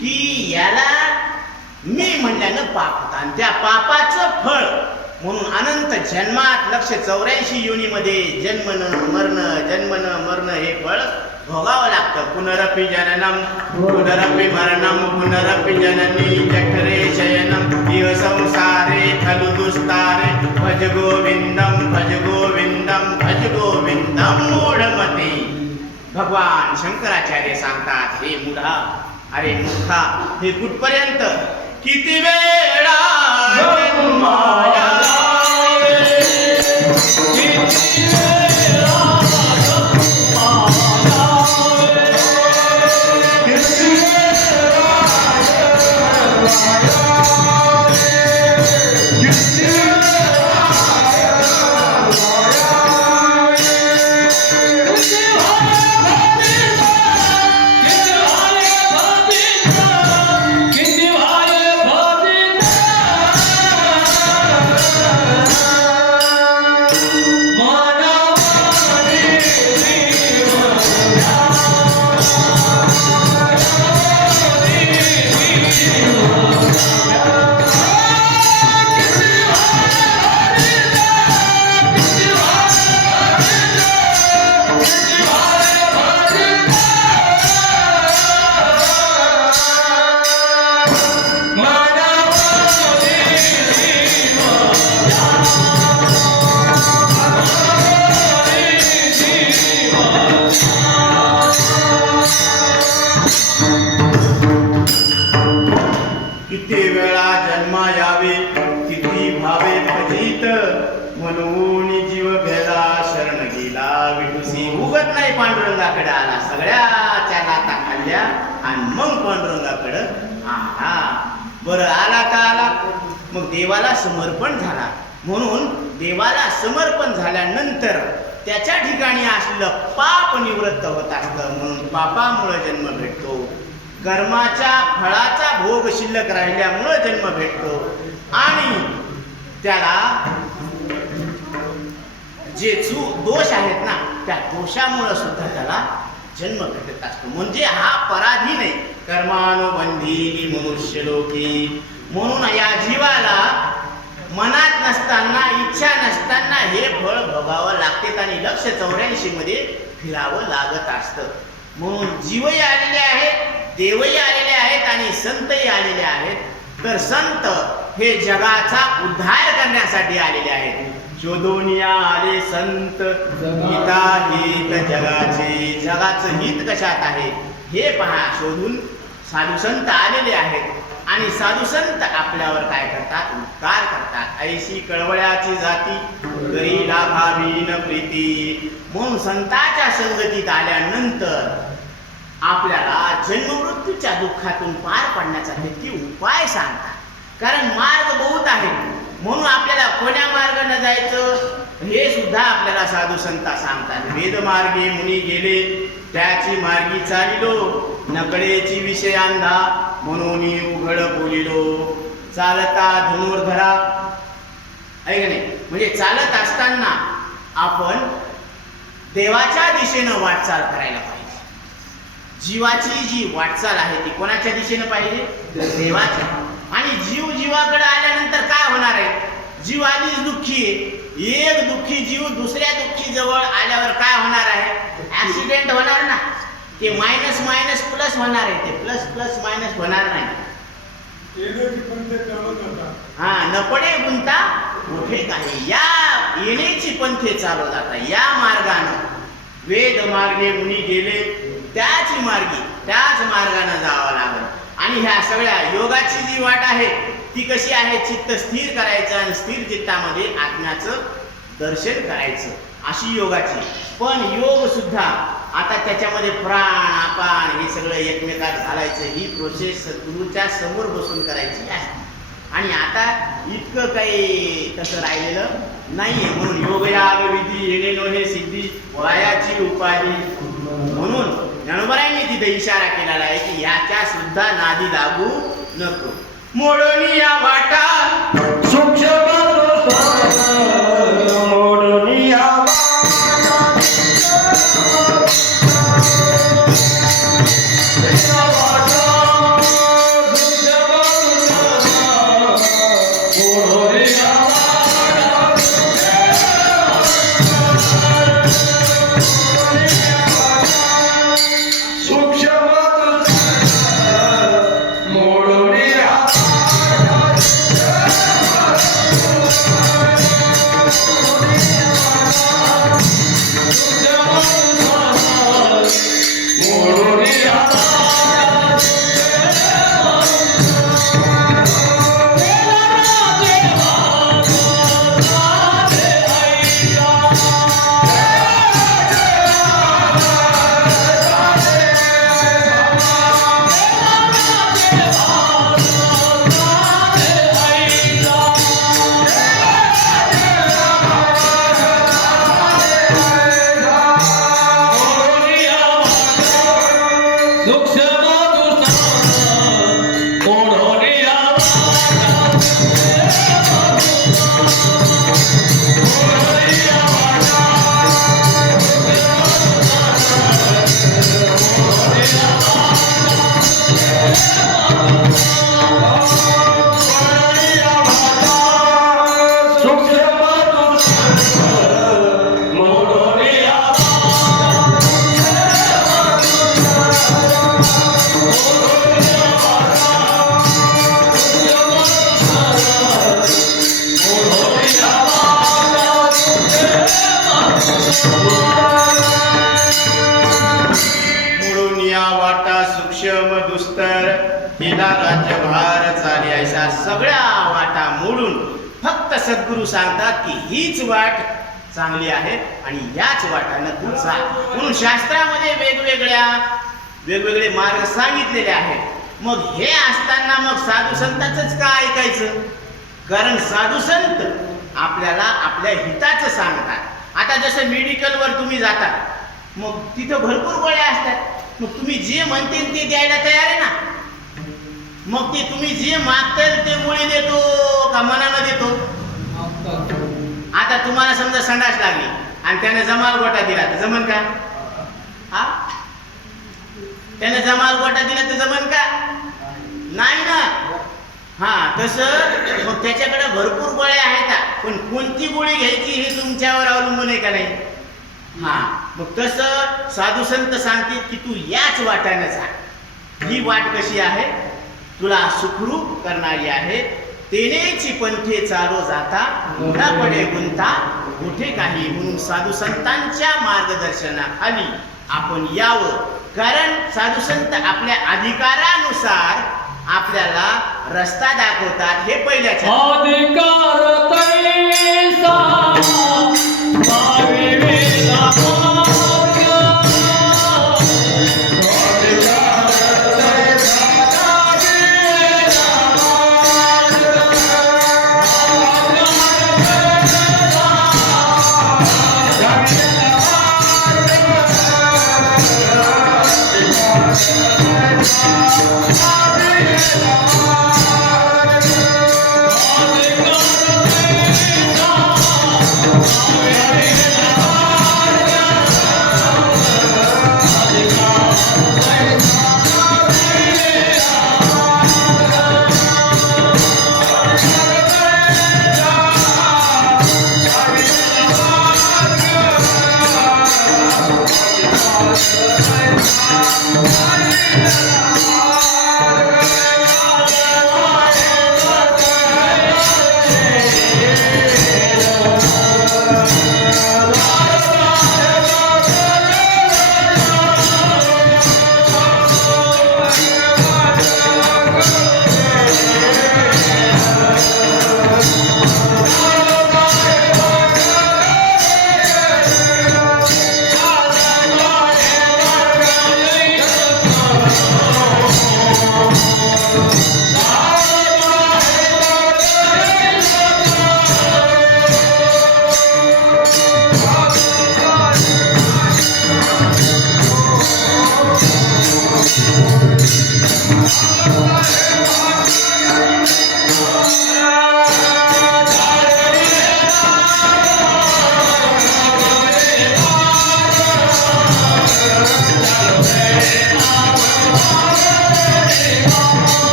की याला मी म्हणल्यानं पाप होता आणि त्या पापाचं फळ म्हणून अनंत जन्मात 184 योनीमध्ये जन्मन मरण हे फळ भोगावं लागतं. पुनरपि जननम पुनरपि मरणम पुनरपि जननी जठरे शयनम इह संसारे खलु दुस्तारे भज गोविंदम भज गोविंदम भज गोविंदम मूढमते. भगवान शंकराचार्य सांगतात, हे मूढा, अरे मूर्खा, हे कुठपर्यंत? किती वेळा जन्माया किती वेळा जन्मा यावे किती भावे फजित म्हणून जीव भेदा शरण गेला विटुसी. उगत नाही पांडुरंगाकडे आला, सगळ्याच्या लाता खाल्ल्या आणि मग पांडुरंगाकडे आला. बरं आला का आला? मग देवाला समर्पण झाला. म्हणून देवाला समर्पण झाल्यानंतर त्याच्या ठिकाणी असलेलं पाप निवृत्त होत असतं. म्हणून पापामुळे जन्म भेटतो. कर्माच्या फळाचा भोग शिल्लक राहिल्यामुळे जन्म भेटतो आणि त्याला जे दोष आहेत ना त्या दोषामुळे सुद्धा त्याला जन्म भेटत असतो. म्हणजे हा पराधी नाही. कर्मानुबंधीनी मनुष्य लोकी. म्हणून या जीवाला मनात नसताना इच्छा नसताना हे फळ भोगावं लागते आणि 184 मध्ये फिरावं लागत असतं. म्हणून जीवही आलेले आहेत, देवही आलेले आहेत आणि संतही आलेले आहेत. तर संत हे जगाचा उद्धार करण्यासाठी आलेले आहेत. शोधून आले संत हिता हित जगाचे. जगाचं हित कशात आहे? हे पहा शोधून साधू संत आलेले आहेत आणि साधू संत आपल्यावर काय करतात, उपकार करतात. ऐशी कळवळ्याची जाती करी लाभावी न प्रीती. म्हणून संतांच्या संगतीत आल्यानंतर आपल्याला जन्ममृत्यूच्या दुःखातून पार पडण्याचा नक्की उपाय सांगतात. कारण मार्ग बहुत आहेत, म्हणून आपल्याला कोण्या मार्गाने जायचं हे सुद्धा आपल्याला साधू संता सांगतात. वेद मार्गे मुनी गेले त्याची मार्गी चालिलो, नकळेची विषय अंधा म्हणून उघड बोलिलो. चालता धनुर्धरा, ऐक नाही, म्हणजे चालत असताना आपण देवाच्या दिशेनं वाटचाल करायला पाहिजे. जीवाची जी वाटचाल आहे ती कोणाच्या दिशेनं पाहिजे, देवाच्या. आणि जीव जीवाकडे आल्यानंतर काय होणार आहे, जीव आधीच दुःखी आहे. एक दुःखी जीव दुसऱ्या दुःखी जवळ आल्यावर काय होणार आहे, ऍक्सिडेंट होणार ना. ते मायनस मायनस प्लस होणार आहे, ते प्लस प्लस मायनस होणार नाही. हा, न पडे गुंता मोठे काही. या येण्याची पंथे चालू जातात. या मार्गानं वेद मार्गे मुनी गेले त्याच मार्गाने जावं लागेल. आणि ह्या सगळ्या योगाची जी वाट आहे ती कशी आहे, चित्त स्थिर करायचं आणि स्थिर चित्तामध्ये आत्म्याचं दर्शन करायचं, अशी योगाची. पण योग सुद्धा आता त्याच्यामध्ये प्राण अपान हे सगळं एकमेकात घालायचं, ही प्रोसेस सद्गुरूच्या समोर बसून करायची आहे. आणि आता इतकं काही तसं राहिलेलं नाहीये. म्हणून योगयाग विधी येणे नोहे सिद्धी वयाची उपाधी. म्हणून ज्ञानोबरायांनी तिथे इशारा केलेला आहे की याच्या सुद्धा नादी लागू नको. मोडून या वाटा म्हणून या वाटा सूक्ष्म दुस्तर हिला राज्यभार चाली. अशा सगळ्या वाटा मोडून फक्त सद्गुरू सांगतात की हीच वाट चांगली आहे आणि याच वाटानं तू चाल. म्हणून शास्त्रामध्ये वेगवेगळे मार्ग सांगितलेले आहेत. मग हे असताना मग साधू संतांचंच का ऐकायचं, कारण साधू संत आपल्याला आपल्या हिताचं सांगतात. आता जसं मेडिकलवर तुम्ही जाता, मग तिथं भरपूर गोळ्या असतात, मग तुम्ही जे म्हणतील ते द्यायला तयार आहे ना. मग ते तुम्ही जे मागताल ते गोळी देतो का मनानं देतो. आता तुम्हाला समजा संडास लागली आणि त्याने जमाल गोटा दिला तर जमन का, हा, त्याने जमाल गोटा दिला तर जमन का, नाही ना. हा, तसं मग त्याच्याकडे भरपूर गोळ्या आहेत, पण कोणती गोळी घ्यायची हे तुमच्यावर अवलंबून आहे का नाही. हा, मग तसं साधू संत सांगतील की तू याच वाटाने जा. ही वाट कशी आहे, तुला सुखरूप करणारी आहे. तेनेची पंथे चालो जाता न पडे गुंता कुठे काही म्हणून साधू संतांच्या मार्गदर्शनाखाली आपण यावं. कारण साधू संत आपल्या अधिकारानुसार आपल्याला रस्ता दाखवतात. हे पहिल्याच्या अधिकार तैसा भाविवेला मार्ग.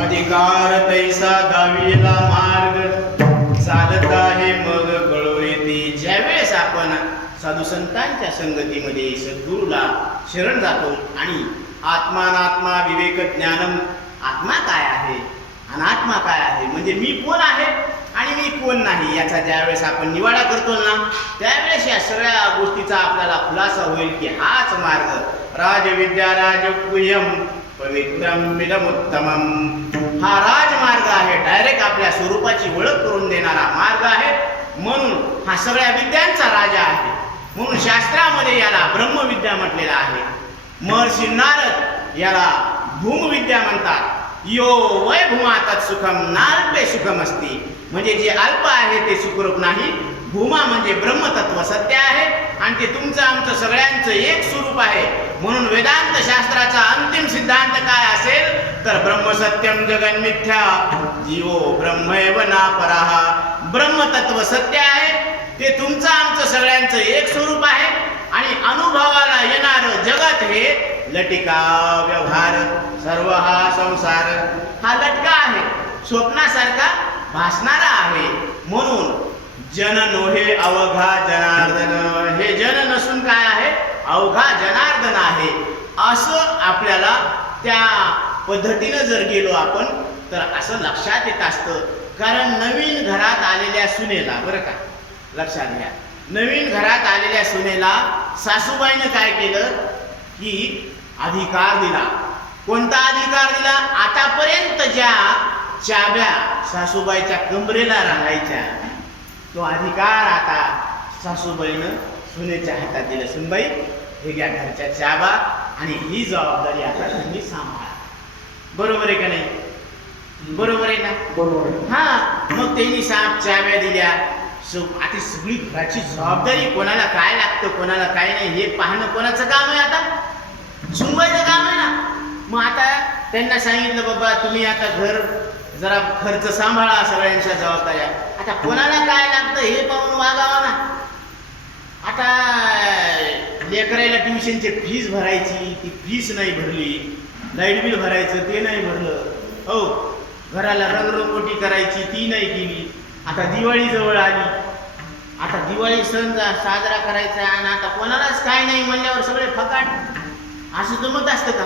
अधिकार तैसा दाविला मार्ग. चालत आहे मग कळो येते. ज्यावेळेस आपण साधू संतांच्या संगतीमध्ये सद्गुरूला शरण जातो आणि आत्मानात्मा विवेक ज्ञानम, आत्मा काय आहे अनात्मा काय आहे, म्हणजे मी कोण आहे आणि मी कोण नाही, याचा ज्यावेळेस आपण निवाडा करतो ना, त्यावेळेस या सगळ्या गोष्टीचा आपल्याला खुलासा होईल की हाच मार्ग राजविद्या राजपुह्यम पवित्रम मिदमुत्तमम. हा राजमार्ग आहे. डायरेक्ट आपल्या स्वरूपाची ओळख करून देणारा मार्ग आहे. म्हणून हा सगळ्या विद्यांचा राजा आहे. म्हणून शास्त्रामध्ये याला ब्रह्मविद्या म्हटलेला आहे. महर्षी नारद याला भूमविद्या म्हणतात. यो वय भूमा तत्सुखम नाल्पे सुखम असती, म्हणजे जे अल्प आहे ते सुखरूप नाही. भूमा म्हणजे ब्रह्मतत्व सत्य आहे आणि ते तुमचं आमचं सगळ्यांचं एक स्वरूप आहे. म्हणून वेदांत शास्त्राचा अंतिम सिद्धांत काय असेल तर ब्रह्मसत्यम जगन मिथ्या जीवो ब्रह्मैव ना पराः. ब्रह्मतत्व सत्य आहे, ते तुमचं आमचं सगळ्यांचं एक स्वरूप आहे आणि अनुभवाला येणारं जगत हे लटिका व्यवहार सर्व हा संसार हा लटका आहे, स्वप्नासारखा भासणारा आहे. म्हणून जन नोहे अवघा जनार्दन, हे जन नसून काय आहे अवघा जनार्दन आहे. असं आपल्याला त्या पद्धतीनं जर गेलो आपण तर असं लक्षात येत असतं. कारण नवीन घरात आलेल्या सुनेला, बरं का लक्षात घ्या, नवीन घरात आलेल्या सुनेला सासूबाईनं काय केलं की अधिकार दिला. कोणता अधिकार दिला? आतापर्यंत ज्या चाब्या सासूबाईच्या कमरेला राहायच्या तो अधिकार आता सासूबाईनं सुनेच्या हातात दिला. सुनबाई हे घ्या घरच्या चाबा आणि ही जबाबदारी आता तुम्ही सांभाळा. बरोबर आहे का नाही? बरोबर आहे ना? बरोबर. हा, मग त्यांनी साप चाब्या दिल्या. आता सगळी घराची जबाबदारी, कोणाला काय लागतं कोणाला काय नाही हे पाहणं कोणाचं काम आहे? आता सुनबाईचं काम आहे ना. मग आता त्यांना सांगितलं बाबा तुम्ही आता घर जरा खर्च सांभाळा, सगळ्यांच्या जबाबदाऱ्या. आता कोणाला काय लागतं हे पाहून वागावं ना. आता लेकरायला ट्युशनची फीस भरायची, ती फीस नाही भरली. लाईट बिल भरायचं ते नाही भरलं. हो, घराला रंगरंगोटी करायची ती नाही केली. आता दिवाळी जवळ आली. आता दिवाळी सण साजरा करायचा आणि आता कोणालाच काय नाही म्हणल्यावर सगळे फकाट. असं जमत असतं का?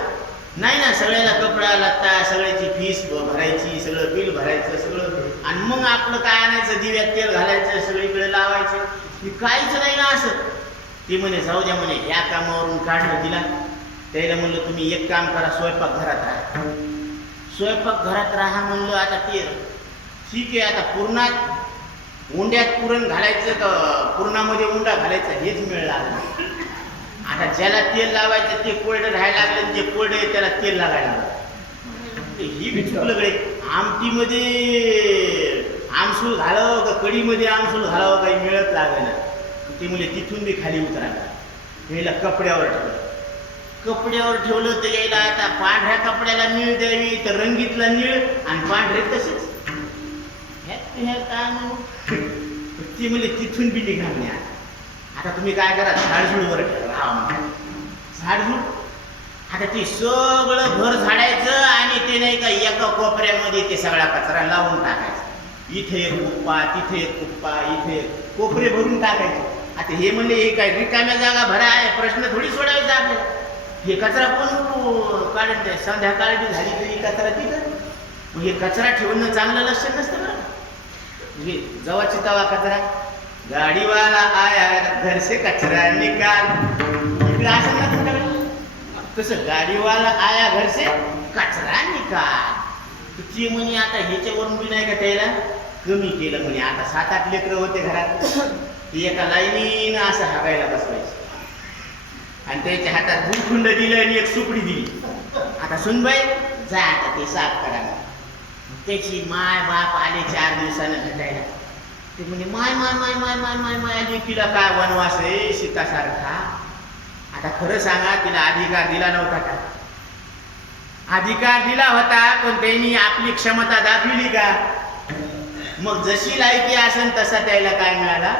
नाही ना. सगळ्याला कपडा लत्ता, सगळ्याची फीस भरायची, सगळं बिल भरायचं सगळं, आणि मग आपलं काय आणायचं, दिव्यात तेल घालायचं, सगळीकडे लावायचं. हे काहीच नाही ना असं. ते म्हणे जाऊ द्या म्हणे, या कामावरून काढलं तिला. त्याला म्हणलं तुम्ही एक काम करा, स्वयंपाक घरात राहा. स्वयंपाक घरात राहा म्हणलं. आता ते ठीक आहे. आता पुरणात उंड्यात पुरण घालायचं का पुरणामध्ये उंडा घालायचा हेच मिळ लागला. आता ज्याला तेल लावायचं ते कोरडं राहायला लागलं, जे कोरडं आहे त्याला तेल लागायला लागलं. ही बी चुकलं कडे. आमटीमध्ये आमसूल घालावं का कढीमध्ये आमसूल घालावं काही मिळत लागलं. ते मुले तिथून बी खाली उतरायला. यायला कपड्यावर ठेवलं. कपड्यावर ठेवलं तर यायला आता पांढऱ्या कपड्याला निळ द्यावी तर रंगीतला निळ, आणि पांढरे तसेच. ती मुले तिथून बी निघणार नाही. आता तुम्ही काय करा, झाडझुडवर राहा. झाडझुड. आता ते सगळं घर झाडायचं आणि ते नाही का एका कोपऱ्यामध्ये ते सगळा कचरा लावून टाकायचा. इथे एक कुप्पा, तिथे एक कुप्पा, इथे कोपरे भरून टाकायचे. आता हे म्हणले हे काय रिकाम्या जागा भरा आहे, प्रश्न थोडी सोडायचा आपल्याला. हे कचरा कोण काढून द्या. संध्याकाळी बी झाली तरी कचरा तिथं. मग हे कचरा ठेवणं चांगलं लक्षण नसतं बरं. म्हणजे जवाची तवा कचरा. गाडीवाला आया घर से कचरा निकाल. इकडे असं ना तुमच्याकडे तसं गाडीवाला आया घर से कचरा निकाल. ती म्हणे आता ह्याच्यावरून बी नाही का त्याला कमी केलं म्हणे. आता 7-8 लेकरं होते घरात. ती एका लाईनीनं असं हागायला बसवायची आणि त्याच्या हातात भूखुंड दिलं आणि एक सुपडी दिली. आता सुनबाई जा आता ते साफ करा. त्याची माय बाप आले 4 दिवसानं भेटायला. ते म्हणे माय माय माय माय माय माय माय आली तिला काय वनवास आहे सीतासारखा. आता खरं सांगा, तिला अधिकार दिला नव्हता का? अधिकार दिला होता, पण त्यांनी आपली क्षमता दाखविली का? मग जशी लायकी असेल तसा त्याला काय मिळाला?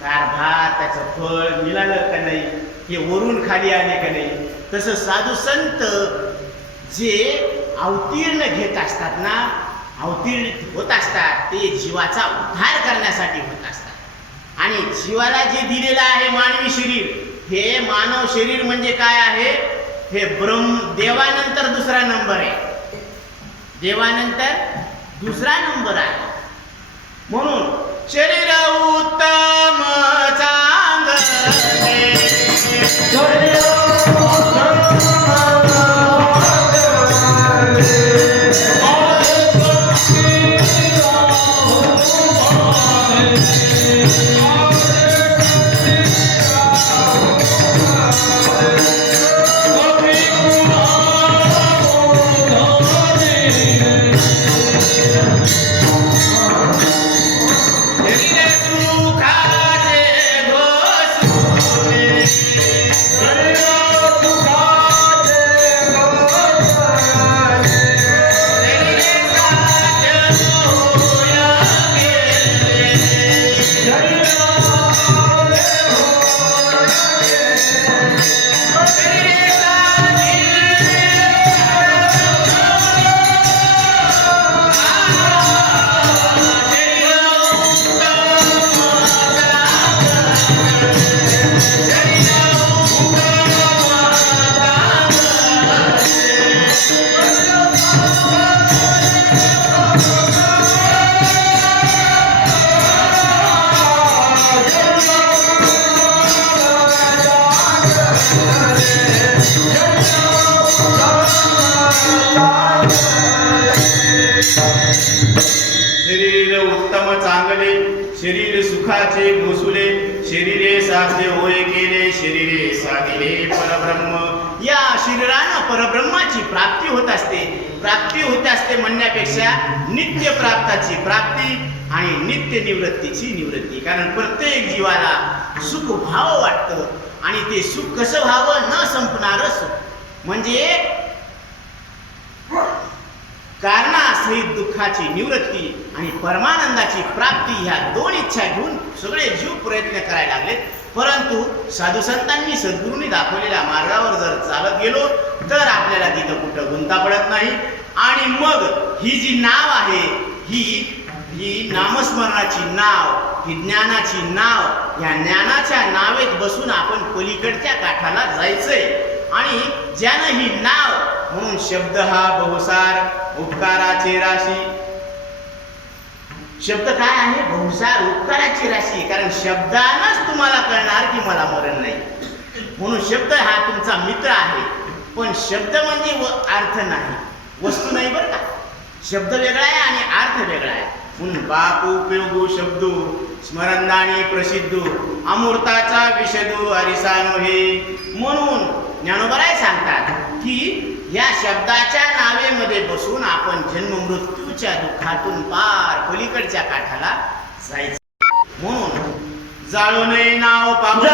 कारभार, त्याचं फळ मिळालं का नाही? हे वरून खाली आले का नाही? तसं साधू संत जे अवतीर्ण घेत असतात ना, अवतीर्ण होत असतात, ते जीवाचा उद्धार करण्यासाठी होत असतात. आणि जीवाला जे दिलेलं आहे मानवी शरीर, हे मानव शरीर म्हणजे काय आहे? हे देवानंतर दुसरा नंबर आहे. देवानंतर दुसरा नंबर आहे. म्हणून शरीर उत्तम चांगले शरीर उत्तम चांगले, शरीर सुखाचे घोसुले, शरीरे साधले होय केले, शरीरे साधिले परब्रह्म. या शरीरानं परब्रह्माची प्राप्ती होत असते. प्राप्ती होत असते म्हणण्यापेक्षा नित्य प्राप्ताची प्राप्ती आणि नित्य निवृत्तीची निवृत्ती. कारण प्रत्येक जीवाला सुख व्हावं वाटतं आणि ते सुख कसं व्हावं? न संपणारं सुख. म्हणजे कारणासहित दुःखाची निवृत्ती आणि परमानंदाची प्राप्ती ह्या दोन इच्छा घेऊन सगळे जीव प्रयत्न करायला लागलेत. परंतु साधू संतांनी सद्गुरूंनी दाखवलेल्या मार्गावर जर चालत गेलो तर आपल्याला तिथं कुठं गुंता पडत नाही. आणि मग ही जी नाव आहे ही नामस्मरणाची नाव, ही ज्ञानाची नाव, या ज्ञानाच्या नावेत बसून आपण पलीकडच्या काठाला जायचंय. आणि ज्यानं ही नाव म्हणून शब्द हा बहुसार उपकाराची राशी. शब्द काय आहे? बहुसार उपकाराची राशी. कारण शब्दानंच तुम्हाला कळणार की मला मरण नाही. म्हणून शब्द हा तुमचा मित्र आहे. पण शब्द म्हणजे अर्थ नाही, वस्तू नाही बरं का. शब्द वेगळा आहे आणि अर्थ वेगळा आहे. म्हणून बाप उपयोगू शब्दो स्मरंदानी प्रसिद्धो अमृताचा विषदो हरिसानो हे. म्हणून ज्ञानोबराय सांगतात की या शब्दाच्या नावेमध्ये बसून आपण जन्ममृत्यूच्या दुःखातून पार पलीकडच्या काठाला जायचं. म्हणून जाळो नये नाव पाहू